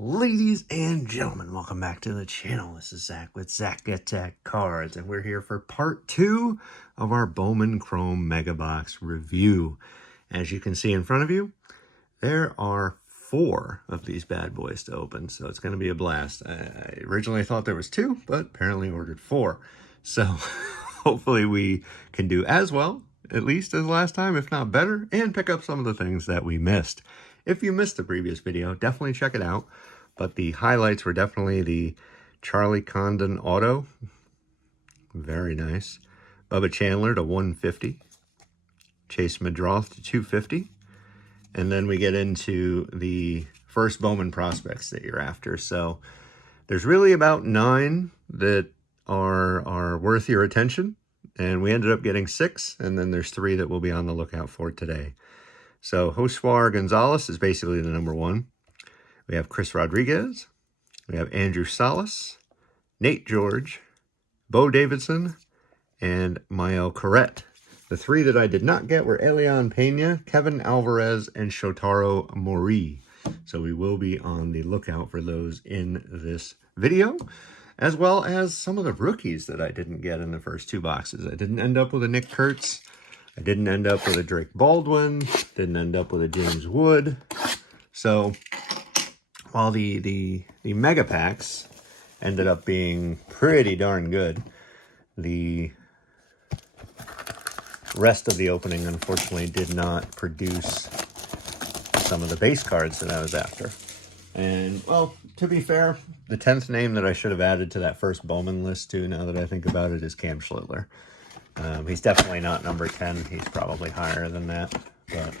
Ladies and gentlemen, welcome back to the channel. This is Zach with Zach Attack Cards, and we're here for part 2 of our Bowman Chrome Mega Box review. As you can see in front of you, there are 4 of these bad boys to open, so it's going to be a blast. I originally thought there was 2, but apparently ordered 4. So hopefully we can do as well, at least as last time, if not better, and pick up some of the things that we missed. If you missed the previous video, definitely check it out. But the highlights were definitely the Charlie Condon Auto. Very nice. Bubba Chandler to 150. Chase Madroth to 250. And then we get into the first Bowman prospects that you're after. So there's really about 9 that are worth your attention. And we ended up getting 6. And then there's 3 that we'll be on the lookout for today. So Joswar Gonzalez is basically the number 1. We have Chris Rodriguez. We have Andrew Salas, Nate George, Bo Davidson, and Mael Corrette. The 3 that I did not get were Elian Pena, Kevin Alvarez, and Shotaro Mori. So we will be on the lookout for those in this video, as well as some of the rookies that I didn't get in the first 2 boxes. I didn't end up with a Nick Kurtz. I didn't end up with a Drake Baldwin, didn't end up with a James Wood. So while the mega packs ended up being pretty darn good, the rest of the opening unfortunately did not produce some of the base cards that I was after. And well, to be fair, the 10th name that I should have added to that first Bowman list too, now that I think about it, is Cam Schlittler. He's definitely not number 10. He's probably higher than that. But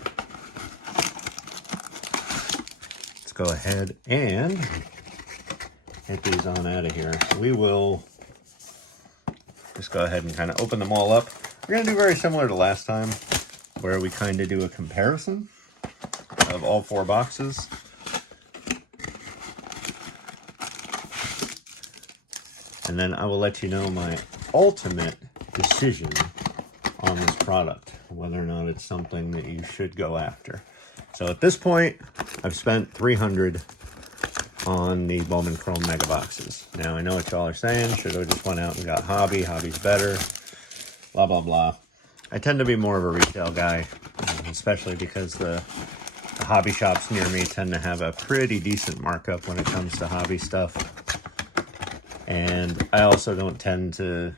let's go ahead and get these on out of here. So we will just go ahead and kind of open them all up. We're going to do very similar to last time, where we kind of do a comparison of all 4 boxes. And then I will let you know my ultimate decision on this product, whether or not it's something that you should go after. So at this point, I've spent $300 on the Bowman Chrome Mega Boxes. Now I know what y'all are saying, should have just went out and got Hobby. Hobby's better, blah blah blah. I tend to be more of a retail guy, especially because the hobby shops near me tend to have a pretty decent markup when it comes to hobby stuff. And I also don't tend to,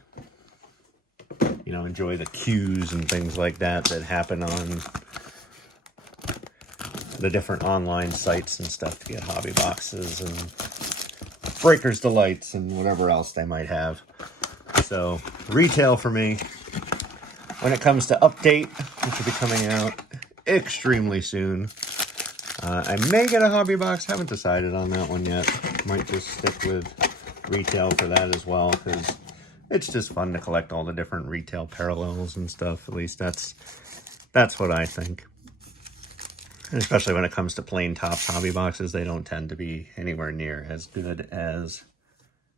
you know, enjoy the queues and things like that happen on the different online sites and stuff to get hobby boxes and Breaker's Delights and whatever else they might have. So retail for me. When it comes to Update, which will be coming out extremely soon, I may get a hobby box. Haven't decided on that one yet. Might just stick with retail for that as well, because it's just fun to collect all the different retail parallels and stuff. At least that's what I think. And especially when it comes to plain Topps hobby boxes, they don't tend to be anywhere near as good as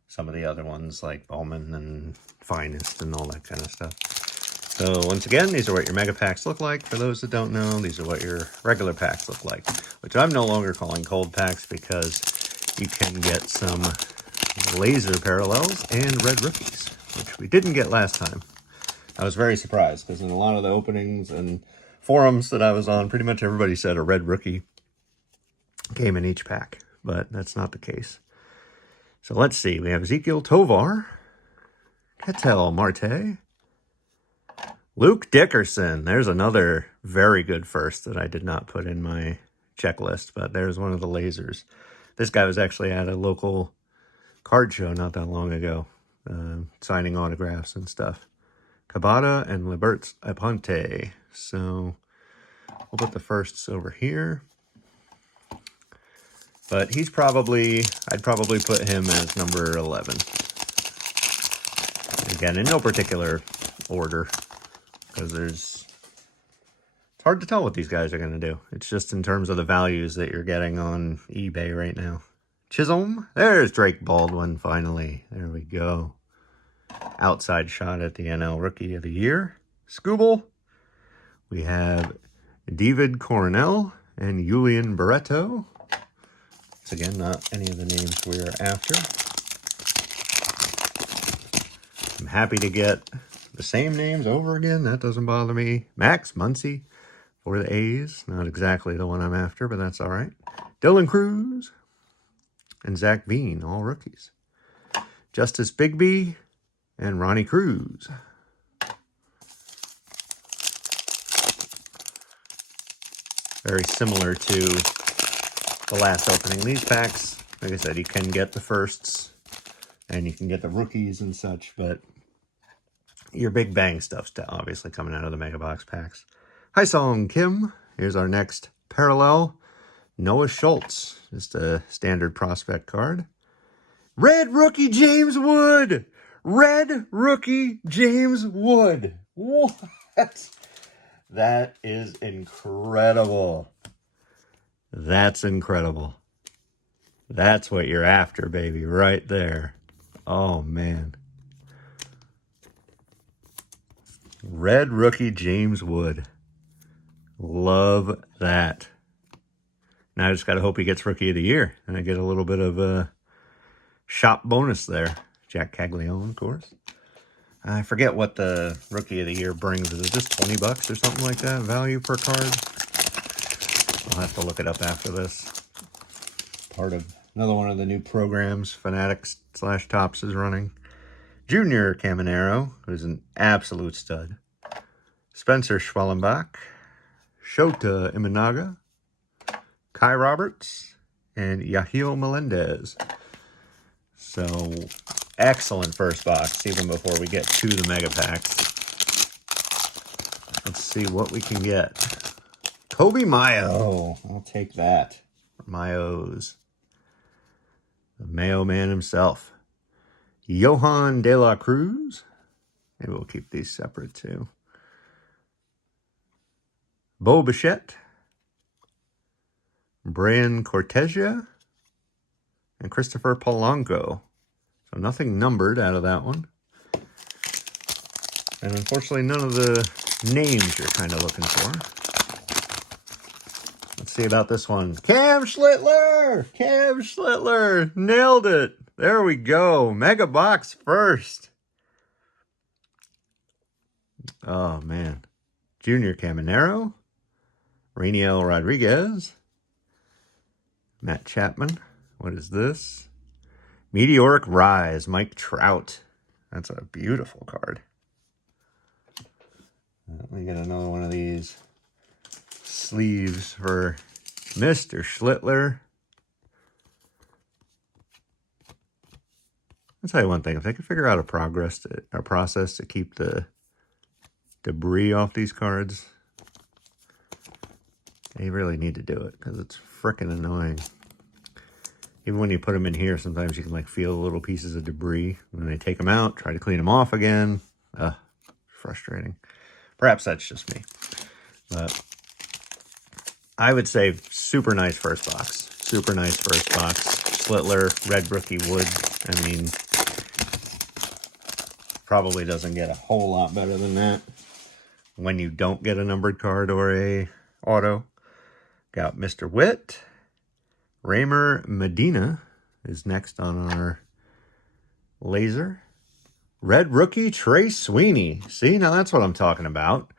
some of the other ones like Bowman and Finest and all that kind of stuff. So once again, these are what your mega packs look like. For those that don't know, these are what your regular packs look like, which I'm no longer calling cold packs because you can get some laser parallels and red rookies, which we didn't get last time. I was very surprised because in a lot of the openings and forums that I was on, pretty much everybody said a red rookie came in each pack, but that's not the case. So let's see. We have Ezekiel Tovar, Ketel Marte, Luke Dickerson. There's another very good first that I did not put in my checklist, but there's one of the lasers. This guy was actually at a local card show not that long ago, signing autographs and stuff. Cabada and Liberts Aponte. So we'll put the firsts over here. But he's probably, I'd probably put him as number 11. Again, in no particular order, because it's hard to tell what these guys are going to do. It's just in terms of the values that you're getting on eBay right now. Chisholm. There's Drake Baldwin, finally. There we go. Outside shot at the NL Rookie of the Year. Scooble. We have David Coronel and Julian Barreto. Again, not any of the names we're after. I'm happy to get the same names over again. That doesn't bother me. Max Muncy for the A's. Not exactly the one I'm after, but that's all right. Dylan Cruz and Zach Bean, all rookies. Justice Bigby and Ronnie Cruz. Very similar to the last opening. These packs, like I said, you can get the firsts and you can get the rookies and such, but your big bang stuff's obviously coming out of the Mega Box packs. Hi Song Kim. Here's our next parallel. Noah Schultz, just a standard prospect card. Red rookie James Wood. Red rookie James Wood. What? That is incredible. That's incredible. That's what you're after, baby, right there. Oh, man. Red rookie James Wood. Love that. Now I just got to hope he gets rookie of the year. And I get a little bit of a shop bonus there. Jack Caglione, of course. I forget what the rookie of the year brings. Is it just $20 or something like that? Value per card? I'll have to look it up after this. Part of another one of the new programs Fanatics/Topps is running. Junior Caminero, who's an absolute stud. Spencer Schwellenbach. Shota Imanaga. Kai Roberts. And Yahil Melendez. So, excellent first box, even before we get to the Mega Packs. Let's see what we can get. Kobe Mayo. I'll take that. Mayos. The Mayo man himself. Johan De La Cruz. Maybe we'll keep these separate too. Bo Bichette. Brian Cortesia. And Christopher Polanco. So nothing numbered out of that one. And unfortunately, none of the names you're kind of looking for. Let's see about this one. Cam Schlittler! Cam Schlittler! Nailed it! There we go. Mega Box first. Oh, man. Junior Caminero. Rainiel Rodriguez. Matt Chapman. What is this? Meteoric Rise. Mike Trout. That's a beautiful card. Let me get another one of these sleeves for Mr. Schlittler. I'll tell you one thing. If they could figure out a process to keep the debris off these cards, they really need to do it because it's freaking annoying. Even when you put them in here, sometimes you can like feel little pieces of debris. When they take them out, try to clean them off again. Frustrating. Perhaps that's just me. But I would say super nice first box. Super nice first box. Schlittler, red rookie Wood. I mean, probably doesn't get a whole lot better than that when you don't get a numbered card or a auto. Got Mr. Witt. Raymer Medina is next on our laser. Red rookie Trey Sweeney. See, now that's what I'm talking about.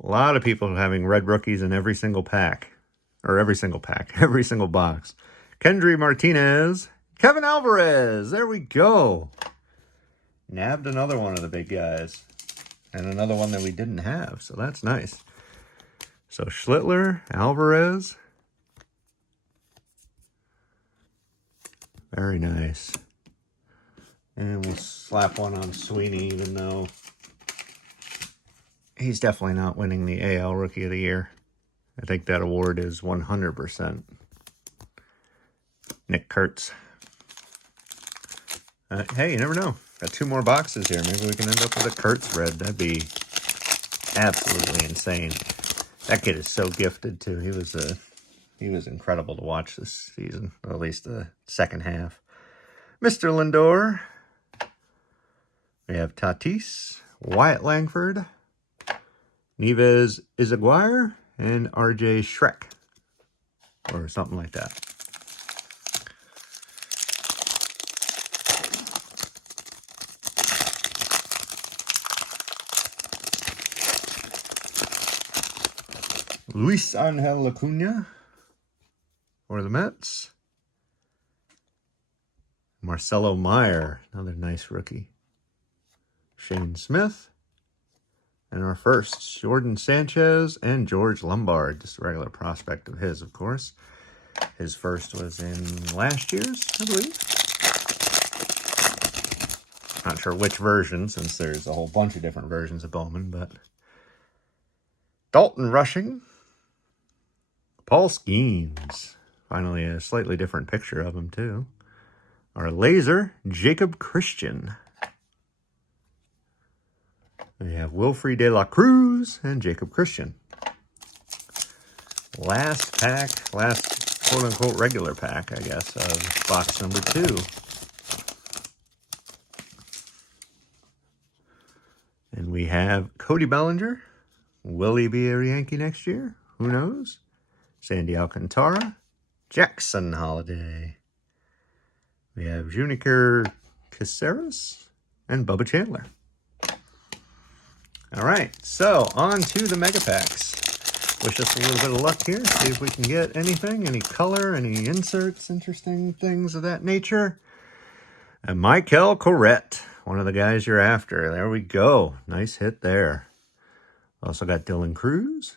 A lot of people having red rookies in every single pack. Or every single pack. Every single box. Kendry Martinez. Kevin Alvarez. There we go. Nabbed another one of the big guys. And another one that we didn't have. So that's nice. So Schlittler, Alvarez. Very nice. And we'll slap one on Sweeney, even though he's definitely not winning the AL Rookie of the Year. I think that award is 100% Nick Kurtz. Hey, you never know. Got two more boxes here. Maybe we can end up with a Kurtz red. That'd be absolutely insane. That kid is so gifted, too. He was incredible to watch this season, or at least the second half. Mr. Lindor. We have Tatis, Wyatt Langford, Neves Izaguirre, and RJ Schreck. or something like that. Luis Angel Acuna for the Mets. Marcelo Meyer, another nice rookie. Shane Smith. And our first, Jordan Sanchez and George Lombard, just a regular prospect of his, of course. His first was in last year's, I believe. Not sure which version, since there's a whole bunch of different versions of Bowman, but Dalton Rushing. Paul Skeens. Finally, a slightly different picture of him, too. Our laser, Jacob Christian. We have Wilfrey De La Cruz and Jacob Christian. Last pack, last quote-unquote regular pack, I guess, of box number 2. And we have Cody Bellinger. Will he be a Yankee next year? Who knows? Sandy Alcantara. Jackson Holiday. We have Juniker Caceres and Bubba Chandler. All right, so on to the Mega Packs. Wish us a little bit of luck here. See if we can get anything, any color, any inserts, interesting things of that nature. And Michael Corrette, one of the guys you're after. There we go. Nice hit there. Also got Dylan Cruz.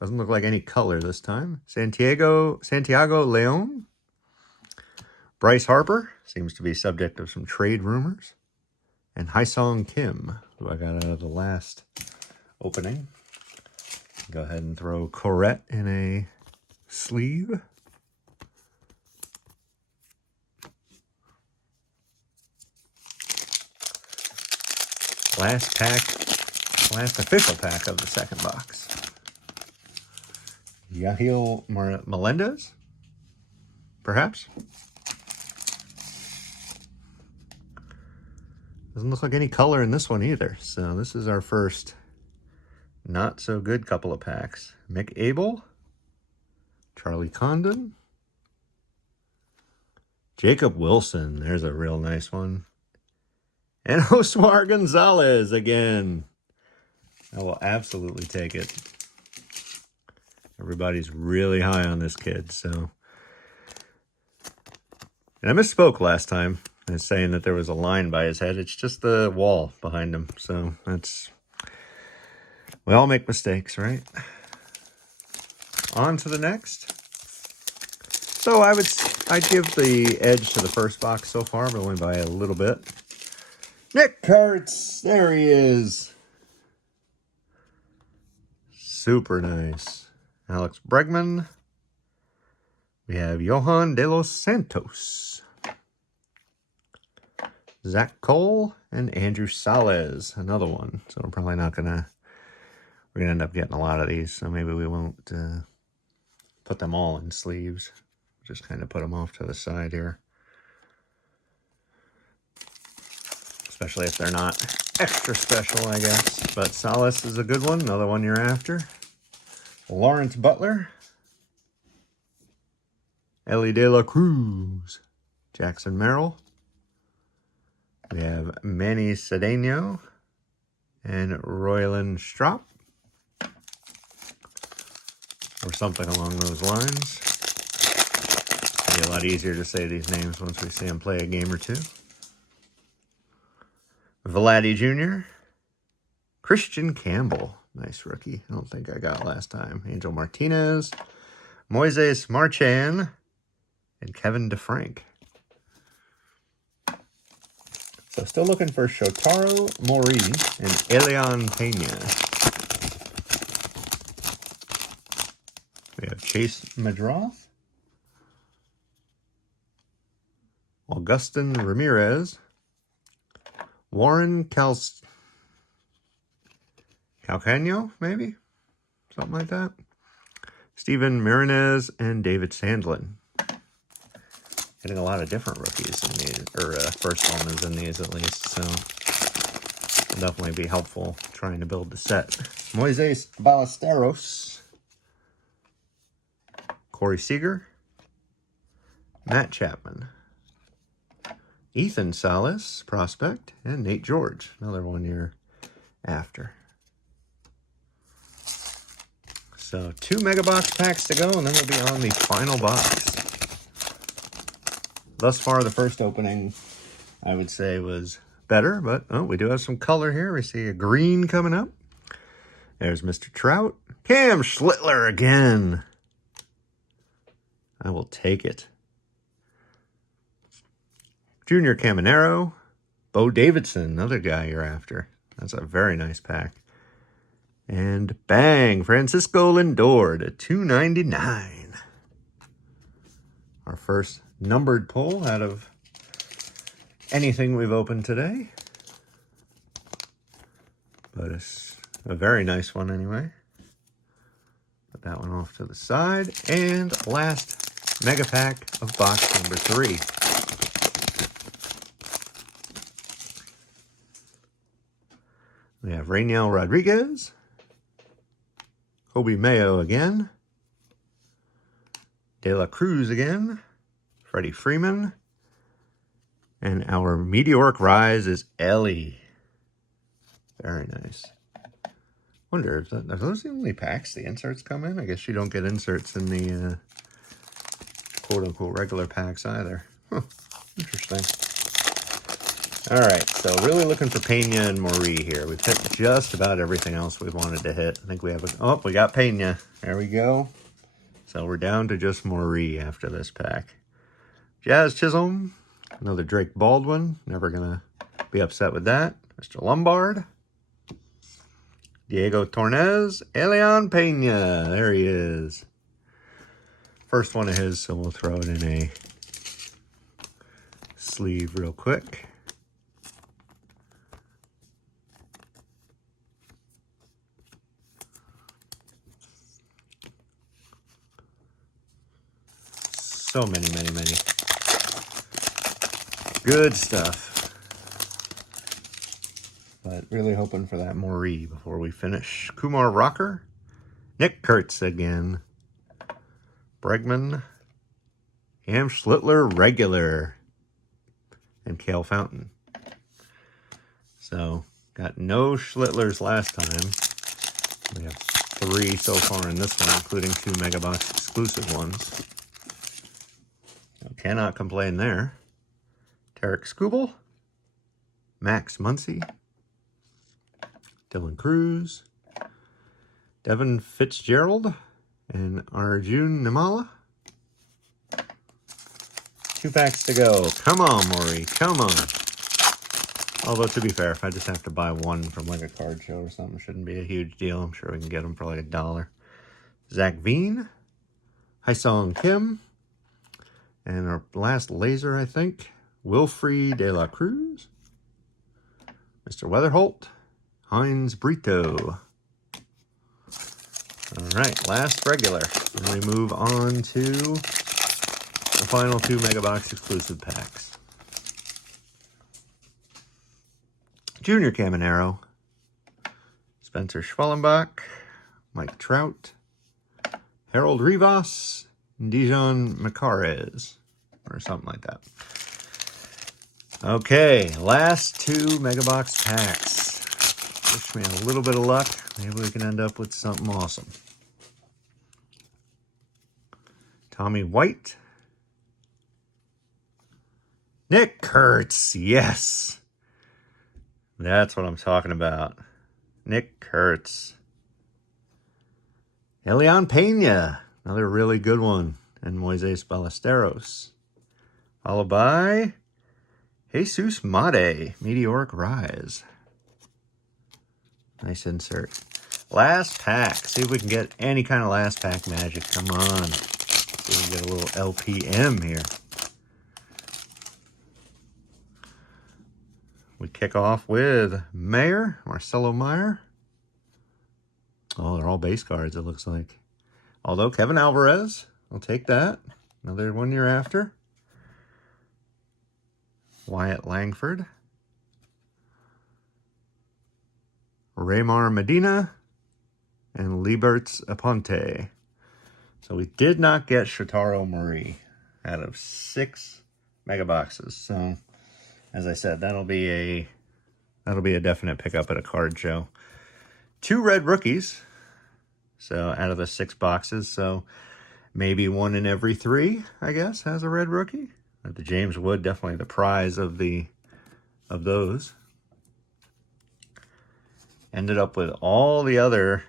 Doesn't look like any color this time. Santiago Leon. Bryce Harper. Seems to be subject of some trade rumors. And Hyesung Kim, who I got out of the last opening. Go ahead and throw Corrette in a sleeve. Last pack, last official pack of the second box. Yahil Melendez, perhaps? Doesn't look like any color in this one either. So this is our first not so good couple of packs. Mick Abel, Charlie Condon, Jacob Wilson. There's a real nice one. And Oswar Gonzalez again. I will absolutely take it. Everybody's really high on this kid, so. And I misspoke last time. I was saying that there was a line by his head. It's just the wall behind him. So that's, we all make mistakes, right? On to the next. So I'd give the edge to the first box so far, but only by a little bit. Nick Kurtz, there he is. Super nice. Alex Bregman. We have Johan De Los Santos. Zach Cole and Andrew Salez, another one. So we're probably not we're gonna end up getting a lot of these, so maybe we won't put them all in sleeves. Just kind of put them off to the side here. Especially if they're not extra special, I guess. But Salez is a good one, another one you're after. Lawrence Butler. Ellie De La Cruz. Jackson Merrill. We have Manny Cedeno and Royland Strop, or something along those lines. It'll be a lot easier to say these names once we see them play a game or two. Vladdy Jr., Christian Campbell, nice rookie. I don't think I got last time. Angel Martinez, Moises Marchan, and Kevin DeFrank. So still looking for Shotaro Mori and Elian Pena. We have Chase Madroth, Augustin Ramirez, Warren Calcaño, maybe? Something like that. Steven Marinez and David Sandlin. Getting a lot of different rookies in these, or first Bowmans in these at least, so it'll definitely be helpful trying to build the set. Moises Ballesteros, Corey Seager, Matt Chapman, Ethan Salas, prospect, and Nate George, another 1 year after. So 2 mega box packs to go, and then we'll be on the final box. Thus far, the first opening, I would say, was better, but oh, we do have some color here. We see a green coming up. There's Mr. Trout. Cam Schlittler again. I will take it. Junior Caminero. Bo Davidson, another guy you're after. That's a very nice pack. And bang, Francisco Lindor to 299. Our first numbered pull out of anything we've opened today. But it's a very nice one anyway. Put that one off to the side. And last mega pack of box number 3. We have Rainiel Rodriguez. Kobe Mayo again. De La Cruz again. Freddie Freeman. And our meteoric rise is Ellie. Very nice. Wonder, are those the only packs the inserts come in? I guess you don't get inserts in the quote-unquote regular packs either. Huh, interesting. All right, so really looking for Pena and Maury here. We've hit just about everything else we wanted to hit. I think we have oh, we got Pena. There we go. So we're down to just Maury after this pack. Jazz Chisholm, another Drake Baldwin. Never gonna be upset with that. Mr. Lombard. Diego Tornes. Elian Pena. There he is. First one of his, so we'll throw it in a sleeve real quick. So many. Good stuff. But really hoping for that Maury before we finish. Kumar Rocker. Nick Kurtz again. Bregman. Cam Schlittler regular. And Cale Fountain. So, got no Schlittlers last time. We have 3 so far in this one, including 2 Mega Box exclusive ones. Cannot complain there. Tarek Skubal, Max Muncy, Dylan Cruz, Devin Fitzgerald, and Arjun Nimala. 2 packs to go. Come on, Maury. Come on. Although, to be fair, if I just have to buy one from like a card show or something, it shouldn't be a huge deal. I'm sure we can get them for like $1. Zach Veen, Haesung Kim, and our last laser, I think, Wilfrey De La Cruz, Mr. Weatherholt, Heinz Brito. All right, last regular. And we move on to the final 2 Mega Box exclusive packs. Junior Caminero, Spencer Schwellenbach, Mike Trout, Harold Rivas, Dijon Macarez, or something like that. Okay, last 2 Mega Box packs. Wish me a little bit of luck. Maybe we can end up with something awesome. Tommy White. Nick Kurtz, yes. That's what I'm talking about. Nick Kurtz. Elian Pena, another really good one. And Moises Ballesteros. Followed by Jesus Mate, Meteoric Rise. Nice insert. Last pack. See if we can get any kind of last pack magic. Come on. See if we can get a little LPM here. We kick off with Marcelo Meyer. Oh, they're all base cards, it looks like. Although Kevin Alvarez, I'll take that. Another 1 year after. Wyatt Langford. Raymar Medina. And Liberts Aponte. So we did not get Shotaro Marie out of 6 mega boxes. So as I said, that'll be a definite pickup at a card show. 2 red rookies. So out of the 6 boxes, so maybe 1 in every 3, I guess, has a red rookie. But the James Wood, definitely the prize of those. Ended up with all the other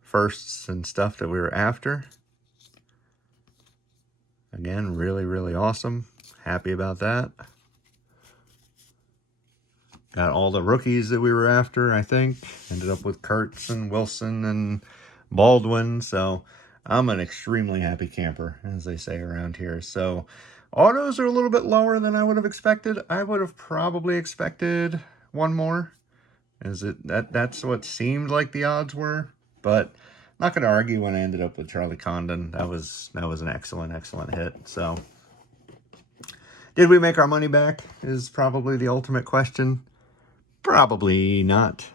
firsts and stuff that we were after. Again, really, really awesome. Happy about that. Got all the rookies that we were after, I think. Ended up with Kurtz and Wilson and Baldwin. So I'm an extremely happy camper, as they say around here. So autos are a little bit lower than I would have expected. I would have probably expected 1 more. That's what seemed like the odds were. But not going to argue when I ended up with Charlie Condon. That was an excellent, excellent hit. So did we make our money back is probably the ultimate question. Probably not.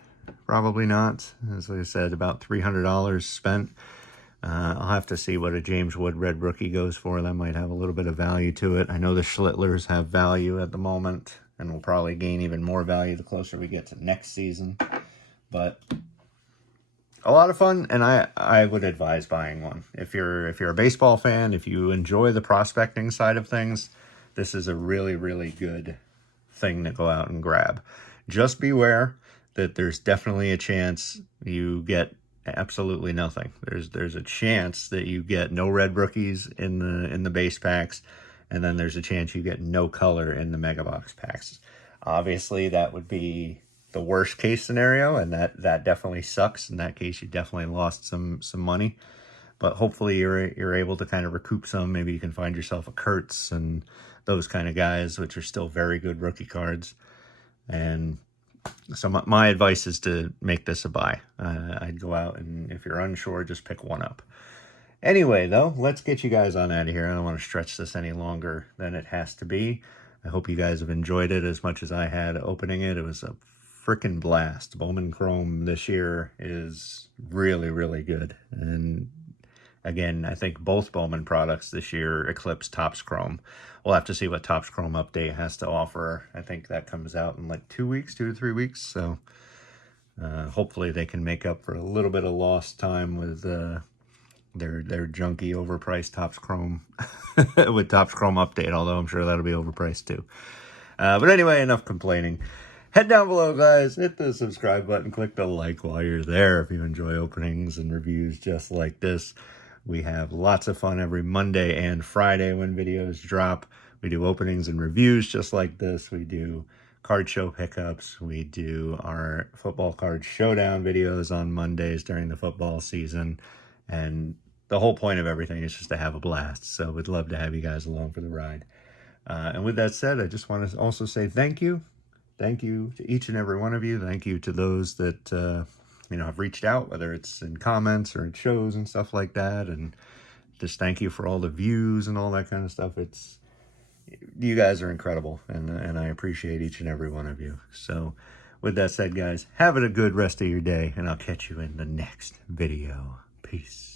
Probably not. As I said, about $300 spent. I'll have to see what a James Wood red rookie goes for. That might have a little bit of value to it. I know the Schlittlers have value at the moment, and will probably gain even more value the closer we get to next season. But a lot of fun, and I would advise buying one. If you're a baseball fan, if you enjoy the prospecting side of things, this is a really, really good thing to go out and grab. Just beware that there's definitely a chance you get absolutely nothing. There's a chance that you get no red rookies in the base packs, and then there's a chance you get no color in the mega box packs. Obviously, that would be the worst case scenario, and that definitely sucks. In that case, you definitely lost some money. But hopefully you're able to kind of recoup some. Maybe you can find yourself a Kurtz and those kind of guys, which are still very good rookie cards. And so my advice is to make this a buy. I'd go out, and if you're unsure, just pick one up. Anyway, though, let's get you guys on out of here. I don't want to stretch this any longer than it has to be. I hope you guys have enjoyed it as much as I had opening it. It was a freaking blast. Bowman Chrome this year is really, really good. And again, I think both Bowman products this year eclipse Topps Chrome. We'll have to see what Topps Chrome Update has to offer. I think that comes out in like 2 weeks, 2 to 3 weeks. So hopefully they can make up for a little bit of lost time with their junky, overpriced Topps Chrome with Topps Chrome Update, although I'm sure that'll be overpriced too. But anyway, enough complaining. Head down below, guys. Hit the subscribe button. Click the like while you're there if you enjoy openings and reviews just like this. We have lots of fun every Monday and Friday when videos drop. We do openings and reviews just like this. We do card show pickups. We do our football card showdown videos on Mondays during the football season. And the whole point of everything is just to have a blast. So we'd love to have you guys along for the ride. And with that said, I just want to also say thank you. Thank you to each and every one of you. Thank you to those that have reached out, whether it's in comments or in shows and stuff like that. And just thank you for all the views and all that kind of stuff. You guys are incredible, and I appreciate each and every one of you. So with that said, guys, have a good rest of your day, and I'll catch you in the next video. Peace.